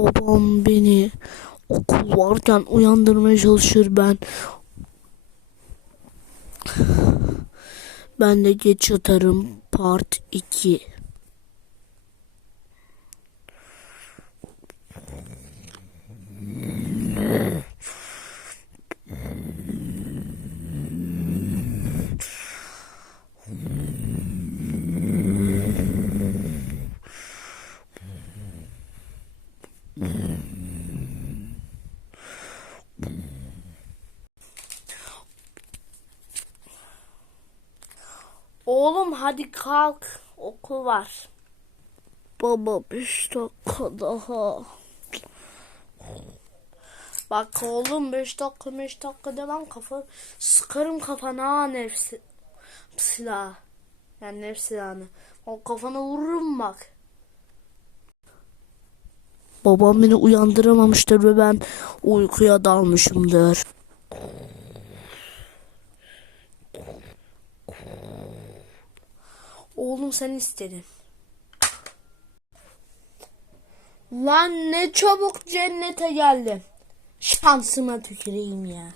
Babam beni okul varken uyandırmaya çalışır ben. Ben de geç yatarım. Part 2. Oğlum hadi kalk. Okul var. Baba 5 dakika daha. Bak oğlum 5 dakika 5 dakika demem kafa sıkarım kafana nefsi silah. Yani nefs silahını. O kafana vururum bak. Babam beni uyandıramamıştır ve ben uykuya dalmışımdır. Oğlum sen istedin. Lan ne çabuk cennete geldim. Şansıma tüküreyim ya.